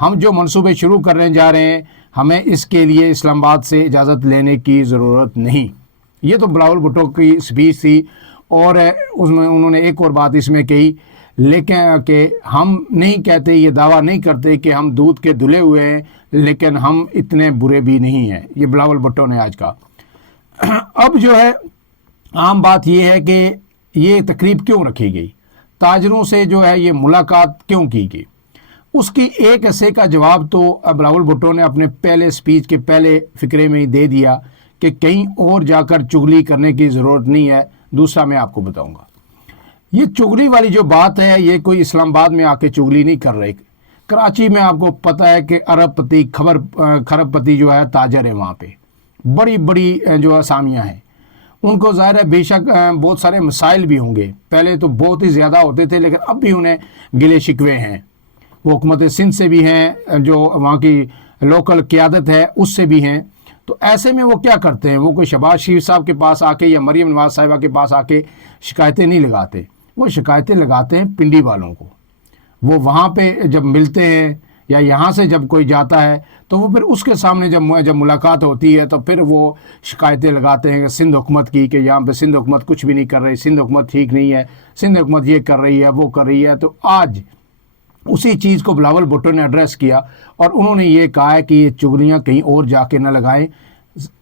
ہم جو منصوبے شروع کرنے جا رہے ہیں ہمیں اس کے لیے اسلام آباد سے اجازت لینے کی ضرورت نہیں۔ یہ تو بلاول بھٹو کی اسپیچ تھی، اور اس میں انہوں نے ایک اور بات اس میں کہی، لیکن کہ ہم نہیں کہتے، یہ دعویٰ نہیں کرتے کہ ہم دودھ کے دھلے ہوئے ہیں، لیکن ہم اتنے برے بھی نہیں ہیں۔ یہ بلاول بھٹو نے آج کہا۔ اب جو ہے عام بات یہ ہے کہ یہ تقریب کیوں رکھی گئی، تاجروں سے جو ہے یہ ملاقات کیوں کی گئی، اس کی ایک حصے کا جواب تو بلاول بھٹو نے اپنے پہلے سپیچ کے پہلے فقرے میں ہی دے دیا کہ کہیں اور جا کر چغلی کرنے کی ضرورت نہیں ہے۔ دوسرا میں آپ کو بتاؤں گا، یہ چغلی والی جو بات ہے یہ کوئی اسلام آباد میں آ کے چغلی نہیں کر رہے۔ کراچی میں آپ کو پتہ ہے کہ ارب پتی کھرب پتی جو ہے تاجر ہے، وہاں پہ بڑی بڑی جو اسامیاں ہیں، ان کو ظاہر ہے بے شک بہت سارے مسائل بھی ہوں گے، پہلے تو بہت ہی زیادہ ہوتے تھے لیکن اب بھی انہیں گلے شکوے ہیں، وہ حکومت سندھ سے بھی ہیں، جو وہاں کی لوکل قیادت ہے اس سے بھی ہیں۔ تو ایسے میں وہ کیا کرتے ہیں، وہ کوئی شہباز شریف صاحب کے پاس آ کے یا مریم نواز صاحبہ کے پاس آ کے شکایتیں نہیں لگاتے، وہ شکایتیں لگاتے ہیں پنڈی والوں کو۔ وہ وہاں پہ جب ملتے ہیں یا یہاں سے جب کوئی جاتا ہے تو وہ پھر اس کے سامنے جب ملاقات ہوتی ہے تو پھر وہ شکایتیں لگاتے ہیں کہ سندھ حکومت کی، کہ یہاں پہ سندھ حکومت کچھ بھی نہیں کر رہی، سندھ حکومت ٹھیک نہیں ہے، سندھ حکومت یہ کر رہی ہے وہ کر رہی ہے۔ تو آج اسی چیز کو بلاول بھٹو نے ایڈریس کیا اور انہوں نے یہ کہا ہے کہ یہ چغلیاں کہیں اور جا کے نہ لگائیں،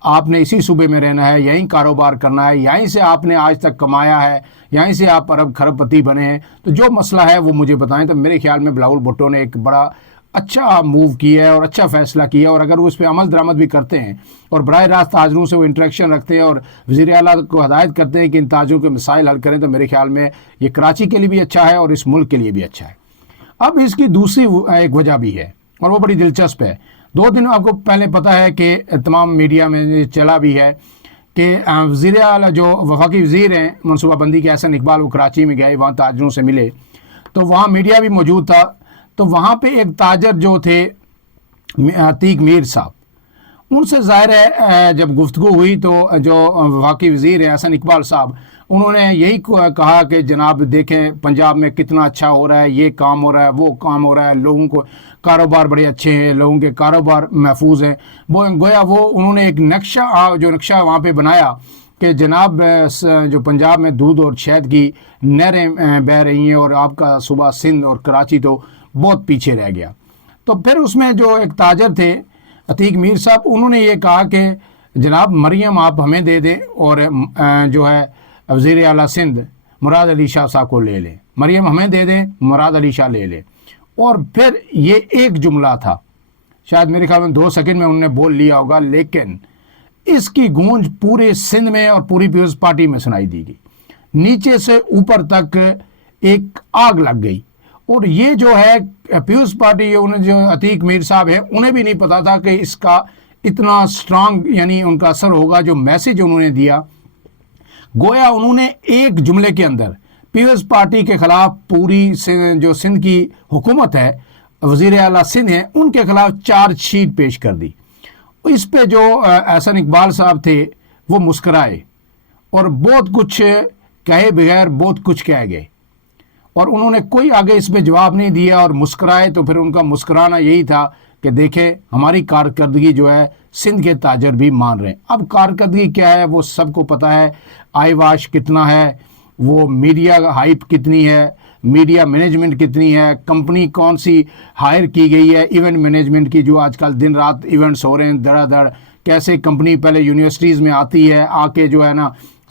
آپ نے اسی صوبے میں رہنا ہے، یہیں کاروبار کرنا ہے، یہیں سے آپ نے آج تک کمایا ہے، یہیں سے آپ ارب کھرب پتی بنے ہیں، تو جو مسئلہ ہے وہ مجھے بتائیں۔ تو میرے خیال میں بلاول بھٹو نے ایک بڑا اچھا موو کیا ہے اور اچھا فیصلہ کیا، اور اگر وہ اس پہ عمل درآمد بھی کرتے ہیں اور براہ راست تاجروں سے وہ انٹریکشن رکھتے ہیں اور وزیر اعلیٰ کو ہدایت کرتے ہیں کہ ان تاجروں کے مسائل حل کریں، تو میرے خیال میں یہ کراچی کے لیے بھی اچھا ہے اور اس ملک کے لیے بھی اچھا ہے۔ اب اس کی دوسری ایک وجہ بھی ہے اور وہ بڑی دلچسپ ہے۔ 2 دن آپ کو پہلے پتہ ہے کہ تمام میڈیا میں چلا بھی ہے کہ وزیر اعلیٰ جو وفاقی وزیر ہیں منصوبہ بندی کے احسن اقبال، وہ کراچی میں گئے، وہاں تاجروں سے ملے، تو وہاں میڈیا بھی موجود تھا۔ تو وہاں پہ ایک تاجر جو تھے عتیق میر صاحب، ان سے ظاہر ہے جب گفتگو ہوئی تو جو وفاقی وزیر ہیں احسن اقبال صاحب، انہوں نے یہی کہا کہ جناب دیکھیں پنجاب میں کتنا اچھا ہو رہا ہے، یہ کام ہو رہا ہے، وہ کام ہو رہا ہے، لوگوں کو کاروبار بڑے اچھے ہیں، لوگوں کے کاروبار محفوظ ہیں۔ وہ گویا وہ انہوں نے ایک نقشہ وہاں پہ بنایا کہ جناب جو پنجاب میں دودھ اور شہد کی نہریں بہہ رہی ہیں اور آپ کا صوبہ سندھ اور کراچی تو بہت پیچھے رہ گیا۔ تو پھر اس میں جو ایک تاجر تھے عتیق میر صاحب، انہوں نے یہ کہا کہ جناب مریم آپ ہمیں دے دیں اور جو ہے وزیر اعلیٰ سندھ مراد علی شاہ صاحب کو لے لیں، مریم ہمیں دے دیں، مراد علی شاہ لے لیں۔ اور پھر یہ ایک جملہ تھا، شاید میرے خیال میں 2 سیکنڈ میں انہوں نے بول لیا ہوگا، لیکن اس کی گونج پورے سندھ میں اور پوری پیپلز پارٹی میں سنائی دی گئی، نیچے سے اوپر تک ایک آگ لگ گئی۔ اور یہ جو ہے پیپلز پارٹی، انہیں جو عتیق میر صاحب ہیں انہیں بھی نہیں پتا تھا کہ اس کا اتنا سٹرانگ یعنی ان کا اثر ہوگا۔ جو میسیج انہوں نے دیا، گویا انہوں نے ایک جملے کے اندر پیپلز پارٹی کے خلاف پوری جو سندھ کی حکومت ہے، وزیر اعلیٰ سندھ ہیں، ان کے خلاف چارج شیٹ پیش کر دی۔ اس پہ جو احسن اقبال صاحب تھے وہ مسکرائے اور بہت کچھ کہے بغیر بہت کچھ کہہ گئے، اور انہوں نے کوئی آگے اس پہ جواب نہیں دیا اور مسکرائے۔ تو پھر ان کا مسکرانا یہی تھا کہ دیکھیں ہماری کارکردگی جو ہے سندھ کے تاجر بھی مان رہے ہیں۔ اب کارکردگی کیا ہے وہ سب کو پتہ ہے، آئی واش کتنا ہے، وہ میڈیا ہائپ کتنی ہے، میڈیا مینجمنٹ کتنی ہے، کمپنی کون سی ہائر کی گئی ہے، ایونٹ مینجمنٹ کی، جو آج کل دن رات ایونٹس ہو رہے ہیں دھڑا دھڑ، کیسے کمپنی پہلے یونیورسٹیز میں آتی ہے، آ کے جو ہے نا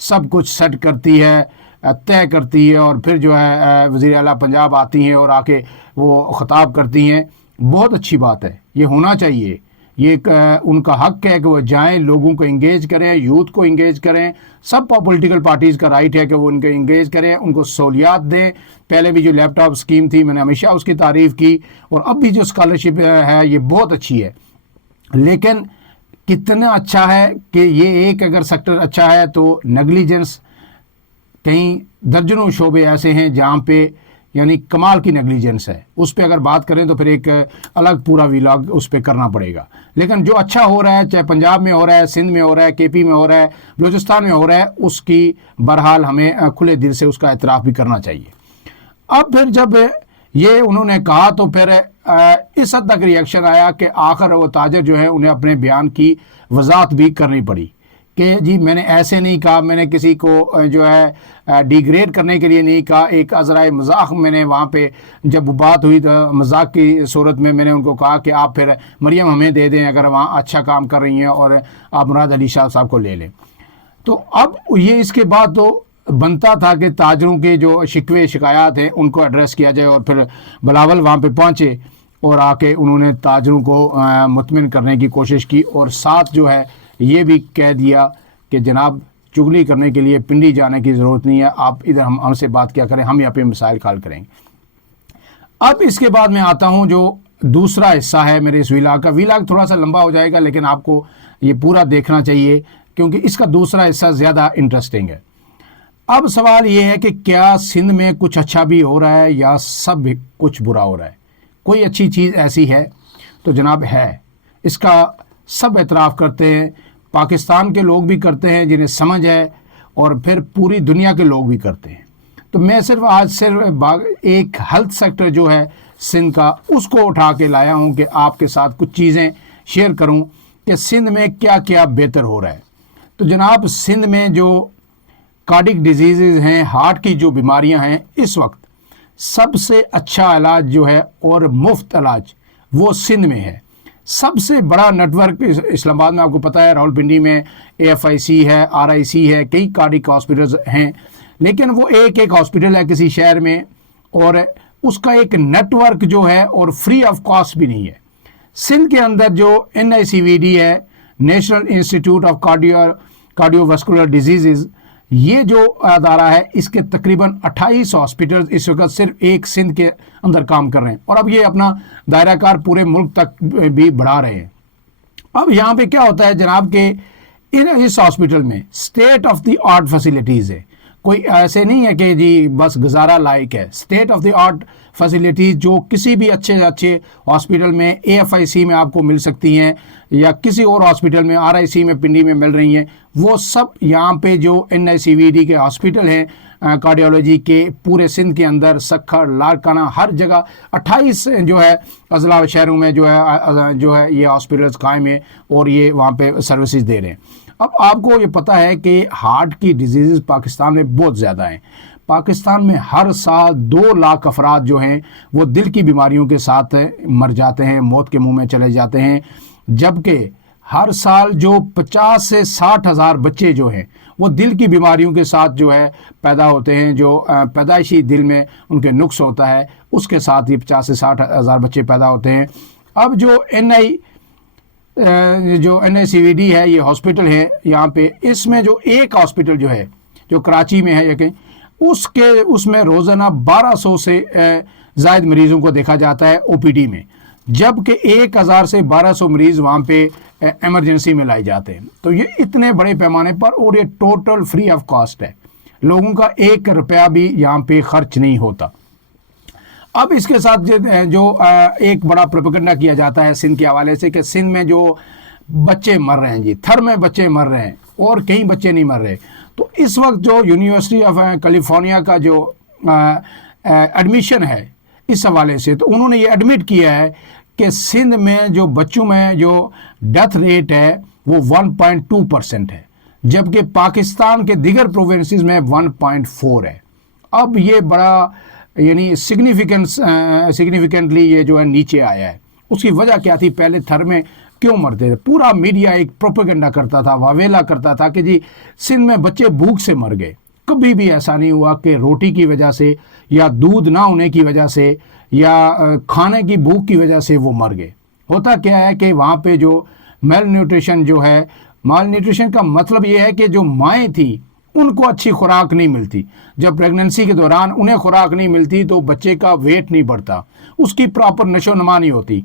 سب کچھ سیٹ کرتی ہے، طے کرتی ہے، اور پھر جو ہے وزیر اعلیٰ پنجاب آتی ہیں اور آ کے وہ خطاب کرتی ہیں۔ بہت اچھی بات ہے، یہ ہونا چاہیے، یہ ان کا حق ہے کہ وہ جائیں، لوگوں کو انگیج کریں، یوتھ کو انگیج کریں۔ سب پولیٹیکل پارٹیز کا رائٹ ہے کہ وہ ان کو انگیج کریں، ان کو سہولیات دیں۔ پہلے بھی جو لیپ ٹاپ اسکیم تھی میں نے ہمیشہ اس کی تعریف کی، اور اب بھی جو اسکالرشپ ہے یہ بہت اچھی ہے، لیکن کتنا اچھا ہے کہ یہ ایک اگر سیکٹر اچھا ہے تو نیگلیجنس کہیں درجنوں شعبے ایسے ہیں جہاں پہ یعنی کمال کی نیگلیجنس ہے۔ اس پہ اگر بات کریں تو پھر ایک الگ پورا ویلاگ اس پہ کرنا پڑے گا، لیکن جو اچھا ہو رہا ہے، چاہے پنجاب میں ہو رہا ہے، سندھ میں ہو رہا ہے، کے پی میں ہو رہا ہے، بلوچستان میں ہو رہا ہے، اس کی بہرحال ہمیں کھلے دل سے اس کا اعتراف بھی کرنا چاہیے۔ اب پھر جب یہ انہوں نے کہا تو پھر اس حد تک ریئیکشن آیا کہ آخر وہ تاجر جو ہے انہیں اپنے بیان کی وضاحت بھی کرنی پڑی کہ جی میں نے ایسے نہیں کہا، میں نے کسی کو جو ہے ڈیگریڈ کرنے کے لیے نہیں کہا، ایک عذرائے مذاق میں نے وہاں پہ جب بات ہوئی تو مذاق کی صورت میں نے ان کو کہا کہ آپ پھر مریم ہمیں دے دیں اگر وہاں اچھا کام کر رہی ہیں، اور آپ مراد علی شاہ صاحب کو لے لیں۔ تو اب یہ اس کے بعد تو بنتا تھا کہ تاجروں کے جو شکوے شکایات ہیں ان کو ایڈریس کیا جائے، اور پھر بلاول وہاں پہ پہنچے اور آ کے انہوں نے تاجروں کو مطمئن کرنے کی کوشش کی، اور ساتھ جو ہے یہ بھی کہہ دیا کہ جناب چغلی کرنے کے لیے پنڈی جانے کی ضرورت نہیں ہے، آپ ادھر ہم سے بات کیا کریں، ہم یہاں پہ مسائل حل کریں گے۔ اب اس کے بعد میں آتا ہوں جو دوسرا حصہ ہے میرے اس ویلاگ کا۔ ویلاگ تھوڑا سا لمبا ہو جائے گا لیکن آپ کو یہ پورا دیکھنا چاہیے کیونکہ اس کا دوسرا حصہ زیادہ انٹرسٹنگ ہے۔ اب سوال یہ ہے کہ کیا سندھ میں کچھ اچھا بھی ہو رہا ہے یا سب کچھ برا ہو رہا ہے؟ کوئی اچھی چیز ایسی ہے تو جناب ہے، اس کا سب اعتراف کرتے ہیں، پاکستان کے لوگ بھی کرتے ہیں جنہیں سمجھ ہے، اور پھر پوری دنیا کے لوگ بھی کرتے ہیں۔ تو میں آج ایک ہیلتھ سیکٹر جو ہے سندھ کا اس کو اٹھا کے لایا ہوں کہ آپ کے ساتھ کچھ چیزیں شیئر کروں کہ سندھ میں کیا کیا بہتر ہو رہا ہے۔ تو جناب سندھ میں جو کارڈک ڈیزیزز ہیں، ہارٹ کی جو بیماریاں ہیں، اس وقت سب سے اچھا علاج جو ہے اور مفت علاج وہ سندھ میں ہے۔ سب سے بڑا نیٹ ورک اسلام آباد میں آپ کو پتہ ہے، راولپنڈی میں AFIC ہے، RIC ہے، کئی کارڈک ہاسپٹلز ہیں، لیکن وہ ایک ہاسپٹل ہے کسی شہر میں، اور اس کا ایک نیٹ ورک جو ہے اور فری آف کاسٹ بھی نہیں ہے۔ سندھ کے اندر جو NICVD ہے، national institute of cardio vascular diseases, یہ جو ادارہ ہے اس کے تقریباً 28 ہاسپٹل اس وقت صرف ایک سندھ کے اندر کام کر رہے ہیں، اور اب یہ اپنا دائرہ کار پورے ملک تک بھی بڑھا رہے ہیں۔ اب یہاں پہ کیا ہوتا ہے جناب کہ اس ہاسپٹل میں state of the art facilities ہے، کوئی ایسے نہیں ہے کہ جی بس گزارا لائق ہے، state of the art facilities جو کسی بھی اچھے ہاسپٹل میں AFIC میں آپ کو مل سکتی ہیں یا کسی اور ہاسپٹل میں RIC میں پنڈی میں مل رہی ہیں، وہ سب یہاں پہ جو NICVD کے ہاسپٹل ہیں کارڈیالوجی کے پورے سندھ کے اندر، سکھر، لاڑکانہ، ہر جگہ 28 جو ہے اضلاع شہروں میں جو ہے یہ ہاسپٹلز قائم ہیں اور یہ وہاں پہ سروسز دے رہے ہیں۔ اب آپ کو یہ پتہ ہے کہ ہارٹ کی ڈیزیزز پاکستان میں بہت زیادہ ہیں۔ پاکستان میں ہر سال 2 لاکھ افراد جو ہیں وہ دل کی بیماریوں کے ساتھ مر جاتے ہیں، موت کے منہ میں چلے جاتے ہیں، جبکہ ہر سال جو 50 سے 60 ہزار بچے جو ہیں وہ دل کی بیماریوں کے ساتھ جو ہے پیدا ہوتے ہیں، جو پیدائشی دل میں ان کے نقص ہوتا ہے اس کے ساتھ یہ 50 سے 60 ہزار بچے پیدا ہوتے ہیں۔ اب جو NICVD ہے، یہ ہاسپٹل ہے یہاں پہ، اس میں جو ایک ہاسپٹل جو ہے جو کراچی میں ہے یقین اس میں روزانہ 1200 سے زائد مریضوں کو دیکھا جاتا ہے OPD میں، جبکہ 1000 سے 1200 مریض وہاں پہ ایمرجنسی میں لائے جاتے ہیں۔ تو یہ اتنے بڑے پیمانے پر، اور یہ ٹوٹل فری آف کاسٹ ہے، لوگوں کا 1 روپیہ بھی یہاں پہ خرچ نہیں ہوتا۔ اب اس کے ساتھ جو ایک بڑا پروپیگنڈا کیا جاتا ہے سندھ کے حوالے سے کہ سندھ میں جو بچے مر رہے ہیں، جی تھر میں بچے مر رہے ہیں اور کہیں بچے نہیں مر رہے، تو اس وقت جو یونیورسٹی آف کیلیفورنیا کا جو ایڈمیشن ہے اس حوالے سے، تو انہوں نے یہ ایڈمٹ کیا ہے کہ سندھ میں جو بچوں میں جو ڈیتھ ریٹ ہے وہ 1.2% ہے، جبکہ پاکستان کے دیگر پروونسز میں 1.4 ہے۔ اب یہ بڑا یعنی سگنیفیکنٹلی یہ جو ہے نیچے آیا ہے۔ اس کی وجہ کیا تھی؟ پہلے تھر میں کیوں مرتے تھے؟ پورا میڈیا ایک پروپیگنڈا کرتا تھا، واویلا کرتا تھا کہ جی سندھ میں بچے بھوک سے مر گئے۔ کبھی بھی ایسا نہیں ہوا کہ روٹی کی وجہ سے یا دودھ نہ ہونے کی وجہ سے یا کھانے کی بھوک کی وجہ سے وہ مر گئے۔ ہوتا کیا ہے کہ وہاں پہ جو میل نیوٹریشن جو ہے، مال نیوٹریشن کا مطلب یہ ہے کہ جو مائیں تھیں ان کو اچھی خوراک نہیں ملتی، جب پریگننسی کے دوران انہیں خوراک نہیں ملتی تو بچے کا ویٹ نہیں بڑھتا، اس کی پراپر نشو و نما نہیں ہوتی،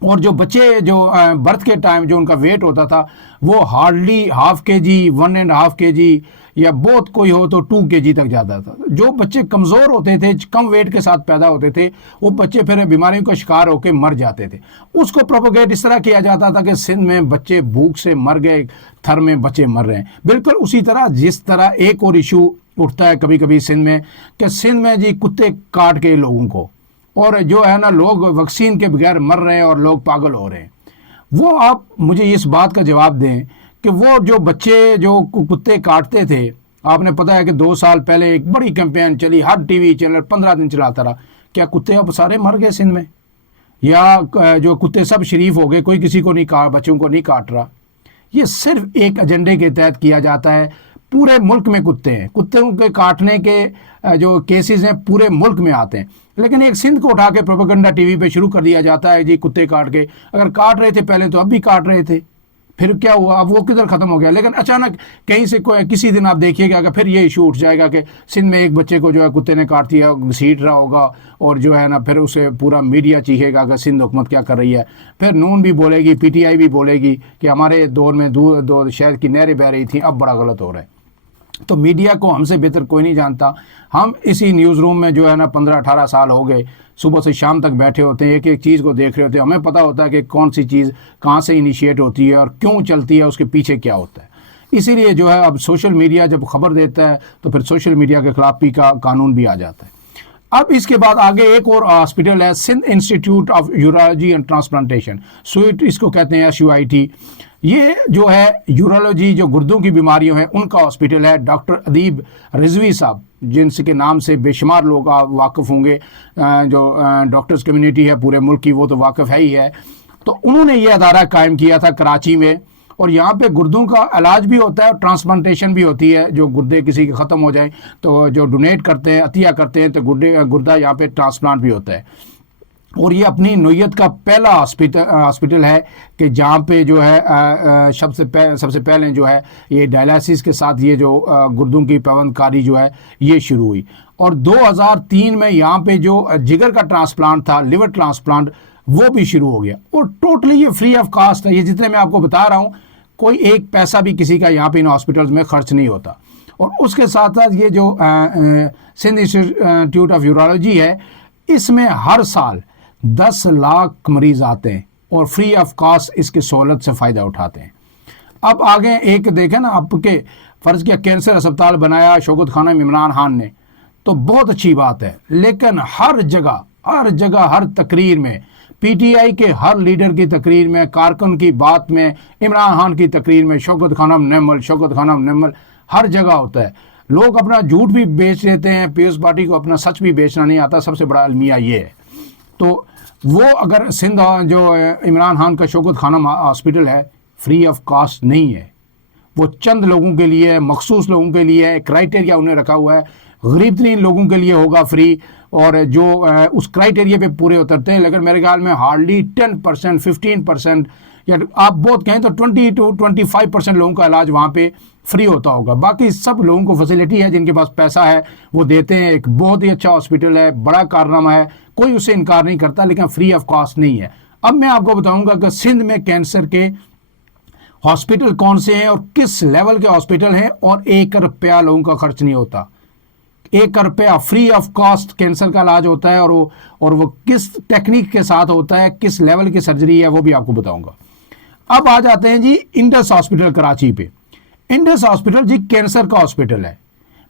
اور جو بچے جو برتھ کے ٹائم جو ان کا ویٹ ہوتا تھا وہ ہارڈلی ½ kg 1.5 kg یا بہت کوئی ہو تو 2 kg تک جاتا تھا۔ جو بچے کمزور ہوتے تھے، کم ویٹ کے ساتھ پیدا ہوتے تھے، وہ بچے پھر بیماریوں کا شکار ہو کے مر جاتے تھے۔ اس کو پروپیگیٹ اس طرح کیا جاتا تھا کہ سندھ میں بچے بھوک سے مر گئے، تھر میں بچے مر رہے ہیں۔ بالکل اسی طرح جس طرح ایک اور ایشو اٹھتا ہے کبھی کبھی سندھ میں کہ سندھ میں جی کتے کاٹ کے لوگوں کو، اور جو ہے نا لوگ ویکسین کے بغیر مر رہے ہیں اور لوگ پاگل ہو رہے ہیں، وہ آپ مجھے اس بات کا جواب دیں کہ وہ جو بچے جو کتے کاٹتے تھے، آپ نے پتہ ہے کہ 2 سال پہلے ایک بڑی کیمپین چلی، ہر ٹی وی چینل 15 دن چلاتا رہا، کیا کتے اب سارے مر گئے سندھ میں؟ یا جو کتے سب شریف ہو گئے، کوئی کسی کو نہیں بچوں کو نہیں کاٹ رہا؟ یہ صرف ایک ایجنڈے کے تحت کیا جاتا ہے۔ پورے ملک میں کتے ہیں، کتوں کے کاٹنے کے جو کیسز ہیں پورے ملک میں آتے ہیں، لیکن ایک سندھ کو اٹھا کے پروپیگنڈا ٹی وی پہ شروع کر دیا جاتا ہے، جی کتے کاٹ کے، اگر کاٹ رہے تھے پہلے تو اب بھی کاٹ رہے تھے، پھر کیا ہوا؟ اب وہ کدھر ختم ہو گیا؟ لیکن اچانک کہیں سے کسی دن آپ دیکھیے گا کہ پھر یہ ایشو اٹھ جائے گا کہ سندھ میں ایک بچے کو جو ہے کتے نے کاٹ دیا، گھسیٹ رہا ہوگا، اور جو ہے نا پھر اسے پورا میڈیا چیخے گا کہ سندھ حکومت کیا کر رہی ہے، پھر نون بھی بولے گی، پی ٹی آئی بھی بولے گی کہ ہمارے دور میں دو شہر کی نہریں بہہ رہی تھیں، اب بڑا غلط ہو رہا ہے۔ تو میڈیا کو ہم سے بہتر کوئی نہیں جانتا۔ ہم اسی نیوز روم میں جو ہے نا 15-18 سال ہو گئے، صبح سے شام تک بیٹھے ہوتے ہیں، ایک ایک چیز کو دیکھ رہے ہوتے ہیں، ہمیں پتہ ہوتا ہے کہ کون سی چیز کہاں سے انیشیٹ ہوتی ہے اور کیوں چلتی ہے، اس کے پیچھے کیا ہوتا ہے۔ اسی لیے جو ہے اب سوشل میڈیا جب خبر دیتا ہے تو پھر سوشل میڈیا کے خلاف بھی کا قانون بھی آ جاتا ہے۔ اب اس کے بعد آگے ایک اور ہاسپٹل ہے، Sindh institute of urology and transplantation, SIUT اس کو کہتے ہیں، SUIT۔ یہ جو ہے یورالوجی، جو گردوں کی بیماریوں ہیں ان کا ہاسپٹل ہے۔ ڈاکٹر ادیب رضوی صاحب، جن کے نام سے بے شمار لوگ واقف ہوں گے، جو ڈاکٹرز کمیونٹی ہے پورے ملک کی، وہ تو واقف ہے ہی ہے۔ تو انہوں نے یہ ادارہ قائم کیا تھا کراچی میں، اور یہاں پہ گردوں کا علاج بھی ہوتا ہے اور ٹرانسپلانٹیشن بھی ہوتی ہے۔ جو گردے کسی کے ختم ہو جائیں تو جو ڈونیٹ کرتے ہیں، عطیہ کرتے ہیں، تو گردہ یہاں پہ ٹرانسپلانٹ بھی ہوتا ہے۔ اور یہ اپنی نوعیت کا پہلا ہاسپٹل ہے کہ جہاں پہ جو ہے سب سے پہلے جو ہے یہ ڈائلائسس کے ساتھ یہ جو گردوں کی پیوند کاری جو ہے یہ شروع ہوئی۔ اور 2003 میں یہاں پہ جو جگر کا ٹرانسپلانٹ تھا، لیور ٹرانسپلانٹ، وہ بھی شروع ہو گیا، اور ٹوٹلی یہ فری آف کاسٹ ہے۔ یہ جتنے میں آپ کو بتا رہا ہوں، کوئی ایک پیسہ بھی کسی کا یہاں پہ ان ہاسپٹلز میں خرچ نہیں ہوتا۔ اور اس کے ساتھ ساتھ یہ جو سندھ انسٹیٹیوٹ آف یورالوجی ہے، اس میں ہر سال 10 لاکھ مریض آتے ہیں اور فری آف کاسٹ اس کی سہولت سے فائدہ اٹھاتے ہیں۔ اب آگے ایک دیکھیں نا، آپ کے فرض کیا کینسر اسپتال بنایا شوکت خانم عمران خان نے، تو بہت اچھی بات ہے، لیکن ہر جگہ ہر تقریر میں، پی ٹی آئی کے ہر لیڈر کی تقریر میں، کارکن کی بات میں، عمران خان کی تقریر میں، شوکت خانم نعمل ہر جگہ ہوتا ہے۔ لوگ اپنا جھوٹ بھی بیچ لیتے ہیں، پیپلز پارٹی کو اپنا سچ بھی بیچنا نہیں آتا، سب سے بڑا المیہ یہ ہے۔ تو وہ اگر سندھ جو عمران خان کا شوکت خانم ہاسپٹل ہے، فری آف کاسٹ نہیں ہے، وہ چند لوگوں کے لیے، مخصوص لوگوں کے لیے کرائٹیریا انہیں رکھا ہوا ہے، غریب ترین لوگوں کے لیے ہوگا فری، اور جو اس کرائٹیریا پہ پورے اترتے ہیں۔ لیکن میرے خیال میں ہارڈلی 10%، 15%، یا آپ بہت کہیں تو 20 to 25% لوگوں کا علاج وہاں پہ فری ہوتا ہوگا۔ باقی سب لوگوں کو فیسلٹی ہے، جن کے پاس پیسہ ہے وہ دیتے ہیں۔ ایک بہت ہی اچھا ہاسپٹل ہے، بڑا کارنامہ ہے، کوئی اسے انکار نہیں کرتا، لیکن فری آف کاسٹ نہیں ہے۔ اب میں آپ کو بتاؤں گا کہ سندھ میں کینسر کے ہاسپٹل کون سے ہیں اور کس لیول کے ہاسپٹل ہیں، اور 1 روپیہ لوگوں کا خرچ نہیں ہوتا۔ 1 روپیہ فری آف کاسٹ کینسر کا علاج ہوتا ہے، اور وہ کس ٹیکنیک کے ساتھ ہوتا ہے، کس لیول کی سرجری ہے، وہ بھی آپ کو بتاؤں گا۔ اب آ جاتے ہیں جی انڈس ہاسپٹل کراچی پہ۔ انڈس ہاسپٹل جی کینسر کا ہاسپٹل ہے۔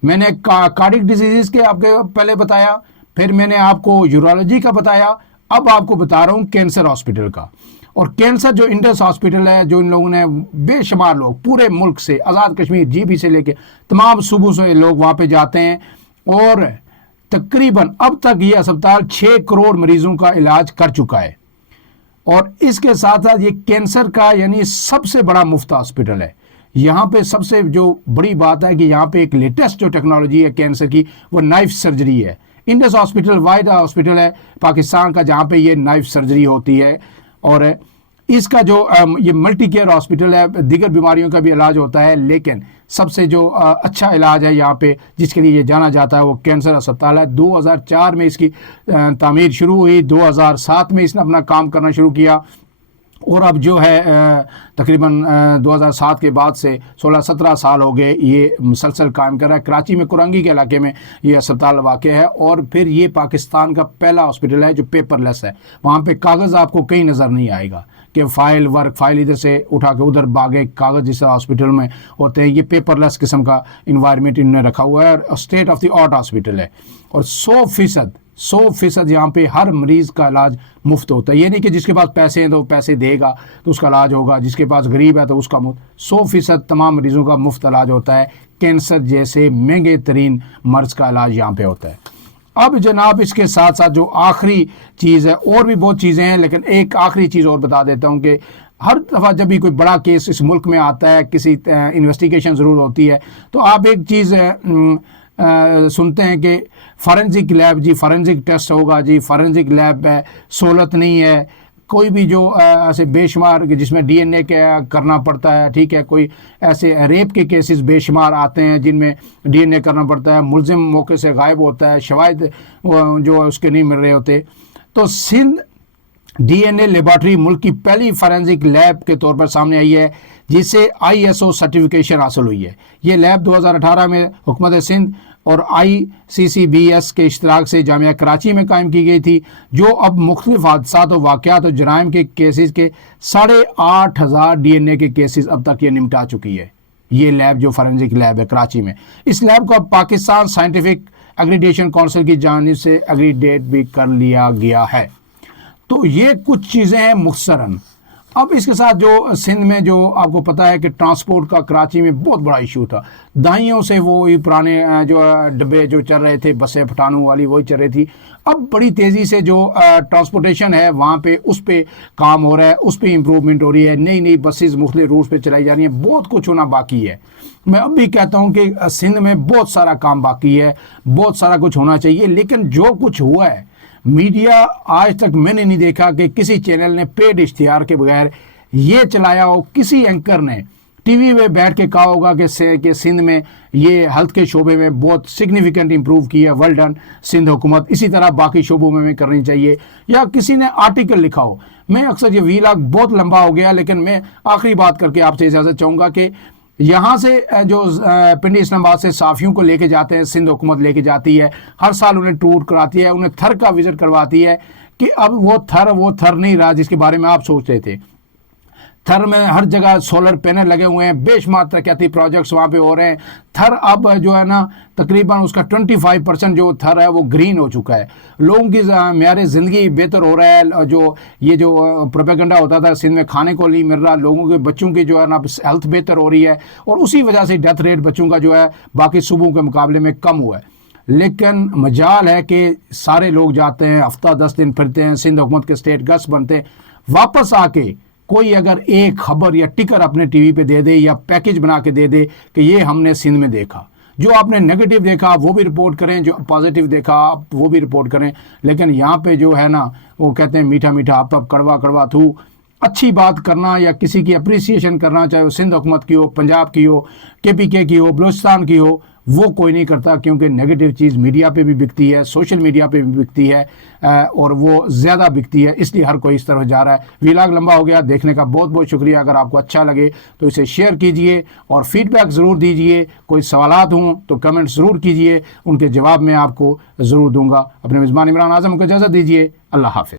میں نے کارڈک ڈیزیز کے آپ کے پہلے بتایا، پھر میں نے آپ کو یورالوجی کا بتایا، اب آپ کو بتا رہا ہوں کینسر ہاسپٹل کا۔ اور کینسر جو انڈس ہاسپٹل ہے، جو ان لوگوں نے بے شمار لوگ پورے ملک سے، آزاد کشمیر GB سے لے کے تمام صوبوں سے لوگ وہاں پہ جاتے ہیں، اور تقریباً اب تک یہ اسپتال 6 کروڑ مریضوں کا علاج کر چکا ہے۔ اور اس کے ساتھ ساتھ یہ کینسر کا یعنی سب سے بڑا مفت ہاسپٹل ہے۔ یہاں پہ سب سے جو بڑی بات ہے کہ یہاں پہ ایک لیٹسٹ جو ٹیکنالوجی ہے کینسر کی، وہ نائف سرجری ہے۔ انڈس ہاسپٹل واحد ہاسپٹل ہے پاکستان کا جہاں پہ یہ نائف سرجری ہوتی ہے، اور اس کا جو یہ ملٹی کیئر ہاسپٹل ہے، دیگر بیماریوں کا بھی علاج ہوتا ہے، لیکن سب سے جو اچھا علاج ہے یہاں پہ جس کے لیے یہ جانا جاتا ہے وہ کینسر اسپتال ہے۔ 2004 میں اس کی تعمیر شروع ہوئی، 2007 میں اس نے اپنا کام کرنا شروع کیا، اور اب جو ہے تقریباً 2007 کے بعد سے 16-17 سال ہو گئے یہ مسلسل قائم کر رہا ہے۔ کراچی میں کرنگی کے علاقے میں یہ اسپتال واقع ہے، اور پھر یہ پاکستان کا پہلا ہاسپٹل ہے جو پیپر لیس ہے۔ وہاں پہ کاغذ آپ کو کہیں نظر نہیں آئے گا کہ فائل ادھر سے اٹھا کے ادھر بھاگے، کاغذ جس طرح ہاسپٹل میں ہوتے ہیں، یہ پیپر لیس قسم کا انوائرمنٹ انہوں نے رکھا ہوا ہے، اور state of the art hospital ہے، اور 100% یہاں پہ ہر مریض کا علاج مفت ہوتا ہے. یہ نہیں کہ جس کے پاس پیسے ہیں تو پیسے دے گا تو اس کا علاج ہوگا, جس کے پاس غریب ہے تو اس کا مفت. 100% تمام مریضوں کا مفت علاج ہوتا ہے. کینسر جیسے مہنگے ترین مرض کا علاج یہاں پہ ہوتا ہے. اب جناب اس کے ساتھ ساتھ جو آخری چیز ہے, اور بھی بہت چیزیں ہیں لیکن ایک آخری چیز اور بتا دیتا ہوں کہ ہر دفعہ جب بھی کوئی بڑا کیس اس ملک میں آتا ہے, کسی انویسٹیگیشن ضرور ہوتی ہے, تو آپ ایک چیز سنتے ہیں کہ فارنزک لیب, جی فارنزک ٹیسٹ ہوگا, جی فارنزک لیب ہے, سہولت نہیں ہے. کوئی بھی جو ایسے بے شمار جس میں DNA کرنا پڑتا ہے, ٹھیک ہے, کوئی ایسے ریپ کے کیسز بے شمار آتے ہیں جن میں DNA کرنا پڑتا ہے, ملزم موقع سے غائب ہوتا ہے, شواہد جو اس کے نہیں مل رہے ہوتے. تو سندھ DNA لیبارٹری ملک کی پہلی فارنزک لیب کے طور پر سامنے آئی ہے جسے ISO سرٹیفکیشن حاصل ہوئی ہے. یہ لیب 2018 میں حکومت سندھ اور ICCBS کے اشتراک سے جامعہ کراچی میں قائم کی گئی تھی, جو اب مختلف حادثات و واقعات اور جرائم کے کیسز کے 8,500 DNA کے کیسز اب تک یہ نمٹا چکی ہے. یہ لیب جو فارنزک لیب ہے کراچی میں, اس لیب کو اب پاکستان سائنٹیفک ایگریڈیشن کونسل کی جانب سے ایگریڈیٹ بھی کر لیا گیا ہے. تو یہ کچھ چیزیں ہیں مختصراً. اب اس کے ساتھ جو سندھ میں جو آپ کو پتہ ہے کہ ٹرانسپورٹ کا کراچی میں بہت بڑا ایشو تھا, دائیوں سے وہ پرانے جو ڈبے جو چل رہے تھے, بسیں پٹھانوں والی وہی چل رہی تھی. اب بڑی تیزی سے جو ٹرانسپورٹیشن ہے وہاں پہ اس پہ کام ہو رہا ہے, اس پہ امپرومنٹ ہو رہی ہے, نئی نئی بسیز مختلف روٹس پہ چلائی جا رہی ہیں. بہت کچھ ہونا باقی ہے. میں اب بھی کہتا ہوں کہ سندھ میں بہت سارا کام باقی ہے, بہت سارا کچھ ہونا چاہیے. لیکن جو کچھ ہوا ہے, میڈیا آج تک میں نے نہیں دیکھا کہ کسی چینل نے پیڈ اشتہار کے بغیر یہ چلایا ہو, کسی اینکر نے ٹی وی پہ بیٹھ کے کہا ہوگا کہ سندھ میں یہ ہیلتھ کے شعبے میں بہت سگنیفیکنٹ امپروو کیا ہے, ویل ڈن سندھ حکومت, اسی طرح باقی شعبوں میں کرنی چاہیے. یا کسی نے آرٹیکل لکھا ہو. میں اکثر یہ ویلاگ بہت لمبا ہو گیا, لیکن میں آخری بات کر کے آپ سے اجازت چاہوں گا کہ یہاں سے جو پنڈی اسلام آباد سے صحافیوں کو لے کے جاتے ہیں, سندھ حکومت لے کے جاتی ہے, ہر سال انہیں ٹور کراتی ہے, انہیں تھر کا وزٹ کرواتی ہے کہ اب وہ تھر نہیں رہا جس کے بارے میں آپ سوچ رہے تھے. تھر میں ہر جگہ سولر پینل لگے ہوئے ہیں, بے شمار ترقیاتی پروجیکٹس وہاں پہ ہو رہے ہیں. تھر اب جو ہے نا تقریباً اس کا 25% جو تھر ہے وہ گرین ہو چکا ہے. لوگوں کی معیار زندگی بہتر ہو رہا ہے. جو یہ جو پروپیگنڈا ہوتا تھا سندھ میں کھانے کو نہیں مل رہا, لوگوں کے بچوں کی جو ہے نا ہیلتھ بہتر ہو رہی ہے, اور اسی وجہ سے ڈیتھ ریٹ بچوں کا جو ہے باقی صوبوں کے مقابلے میں کم ہوا ہے. لیکن مجال ہے کہ سارے لوگ جاتے ہیں, ہفتہ 10 دن پھرتے ہیں, سندھ حکومت کے اسٹیٹ گسٹ بنتے ہیں, واپس آ کے کوئی اگر ایک خبر یا ٹکر اپنے ٹی وی پہ دے دے یا پیکج بنا کے دے دے کہ یہ ہم نے سندھ میں دیکھا. جو آپ نے نیگیٹو دیکھا وہ بھی رپورٹ کریں, جو پازیٹیو دیکھا آپ وہ بھی رپورٹ کریں. لیکن یہاں پہ جو ہے نا وہ کہتے ہیں میٹھا میٹھا آپ تب کڑوا کڑوا تھو. اچھی بات کرنا یا کسی کی اپریسیشن کرنا, چاہے وہ سندھ حکومت کی ہو, پنجاب کی ہو, KPK کی ہو, بلوچستان کی ہو, وہ کوئی نہیں کرتا, کیونکہ نیگیٹو چیز میڈیا پہ بھی بکتی ہے, سوشل میڈیا پہ بھی بکتی ہے, اور وہ زیادہ بکتی ہے. اس لیے ہر کوئی اس طرح جا رہا ہے. ویلاگ لمبا ہو گیا, دیکھنے کا بہت بہت شکریہ. اگر آپ کو اچھا لگے تو اسے شیئر کیجئے اور فیڈ بیک ضرور دیجئے. کوئی سوالات ہوں تو کمنٹ ضرور کیجئے, ان کے جواب میں آپ کو ضرور دوں گا. اپنے میزبان عمران اعظم کو اجازت دیجئے. اللہ حافظ.